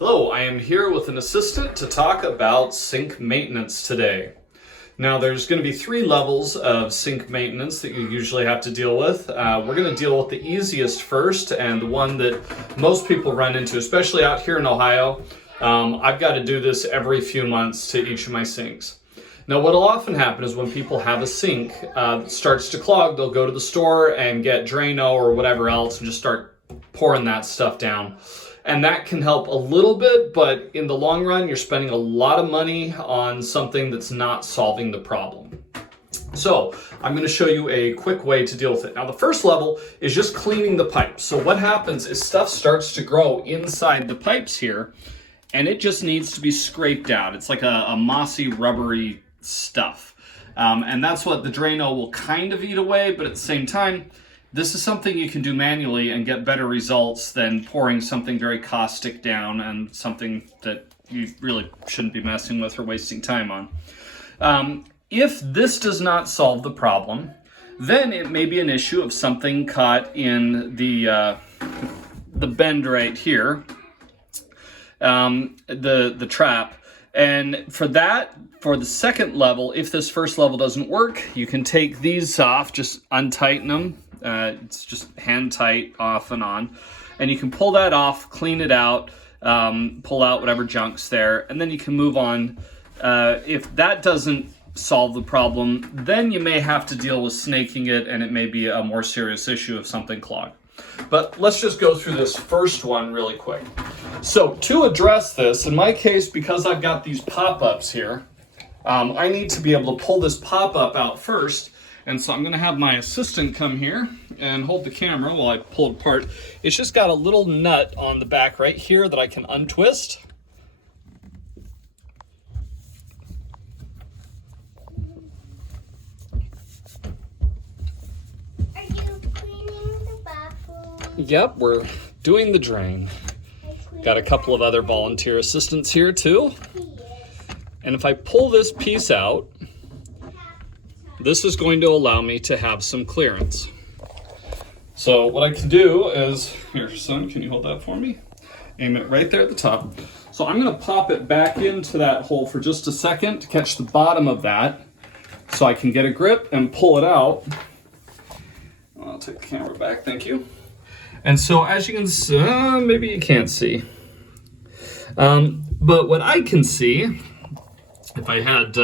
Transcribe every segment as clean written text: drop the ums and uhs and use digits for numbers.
Hello, I am here with an assistant to talk about sink maintenance today. Now there's going to be 3 levels of sink maintenance that you usually have to deal with. We're going to deal with the easiest first, and the one that most people run into, especially out here in Ohio. I've got to do this every few months to each of my sinks. Now what will often happen is when people have a sink that starts to clog, they'll go to the store and get Drano or whatever else and just start pouring that stuff down. And that can help a little bit, but in the long run, you're spending a lot of money on something that's not solving the problem. So I'm going to show you a quick way to deal with it. Now, the first level is just cleaning the pipes. So what happens is stuff starts to grow inside the pipes here, and it just needs to be scraped out. It's like a mossy, rubbery stuff. And that's what the Drano will kind of eat away, but at the same time, this is something you can do manually and get better results than pouring something very caustic down and something that you really shouldn't be messing with or wasting time on. If this does not solve the problem, then it may be an issue of something caught in the bend right here, the trap. And for the second level, if this first level doesn't work, you can take these off, just untighten them. It's just hand tight off and on, and you can pull that off, clean it out, pull out whatever junk's there, and then you can move on. If that doesn't solve the problem, then you may have to deal with snaking it, and it may be a more serious issue of something clogged. But let's just go through this first one really quick. So to address this, in my case, because I've got these pop-ups here, I need to be able to pull this pop-up out first. And so I'm going to have my assistant come here and hold the camera while I pull it apart. It's just got a little nut on the back right here that I can untwist. Are you cleaning the bathroom? Yep, we're doing the drain. Got a couple of other volunteer assistants here too. And if I pull this piece out, this is going to allow me to have some clearance. So what I can do is, here, son, can you hold that for me? Aim it right there at the top. So I'm going to pop it back into that hole for just a second to catch the bottom of that so I can get a grip and pull it out. I'll take the camera back, thank you. And so as you can see, maybe you can't see. But what I can see, if I had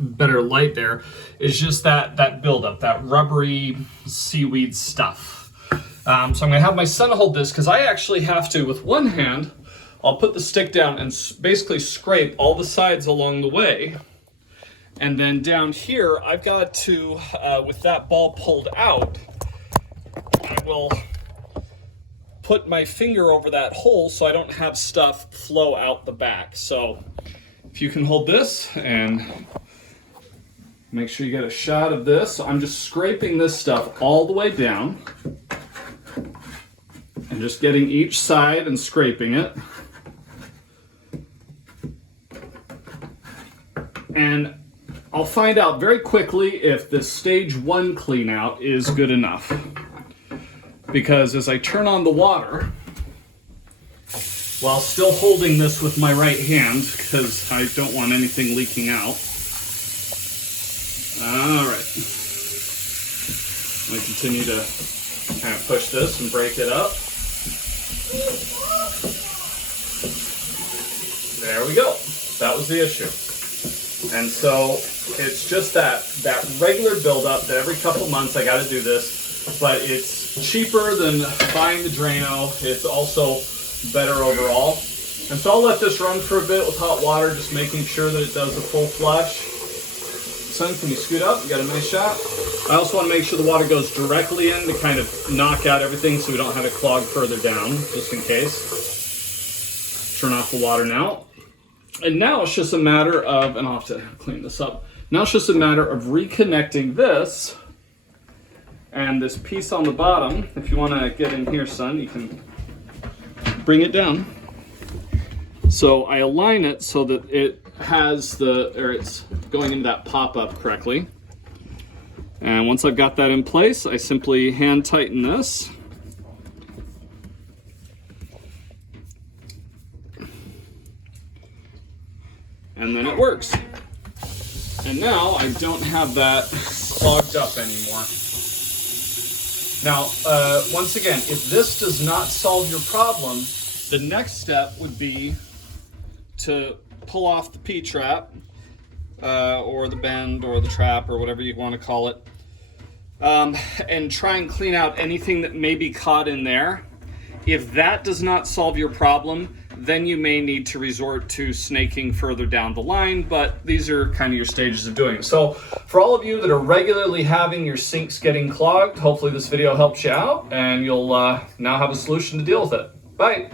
better light there, is just that buildup, that rubbery seaweed stuff. So I'm going to have my son hold this because I actually have to, with one hand, I'll put the stick down and basically scrape all the sides along the way. And then down here, I've got to, with that ball pulled out, I will put my finger over that hole so I don't have stuff flow out the back. So if you can hold this and make sure you get a shot of this. So I'm just scraping this stuff all the way down and just getting each side and scraping it. And I'll find out very quickly if the stage 1 clean out is good enough. Because as I turn on the water, while still holding this with my right hand, because I don't want anything leaking out. All right. I continue to kind of push this and break it up. There we go. That was the issue. And so it's just that regular buildup that every couple months I got to do this, but it's cheaper than buying the Drano. It's also better overall. And so I'll let this run for a bit with hot water, just making sure that it does a full flush. Son, can you scoot up? You got a nice shot. I also want to make sure the water goes directly in to kind of knock out everything so we don't have it clog further down, just in case. Turn off the water now. And now it's just a matter of, and I'll have to clean this up. Now it's just a matter of reconnecting this and this piece on the bottom. If you want to get in here, son, you can bring it down. So I align it so that it has it's going into that pop-up correctly. And once I've got that in place, I simply hand tighten this. and then it works. And now I don't have that clogged up anymore. Now, once again, if this does not solve your problem, the next step would be to pull off the P-trap, or the bend, or the trap, or whatever you want to call it, and try and clean out anything that may be caught in there. If that does not solve your problem, then you may need to resort to snaking further down the line, but these are kind of your stages of doing it. So for all of you that are regularly having your sinks getting clogged, hopefully this video helps you out, and you'll now have a solution to deal with it. Bye.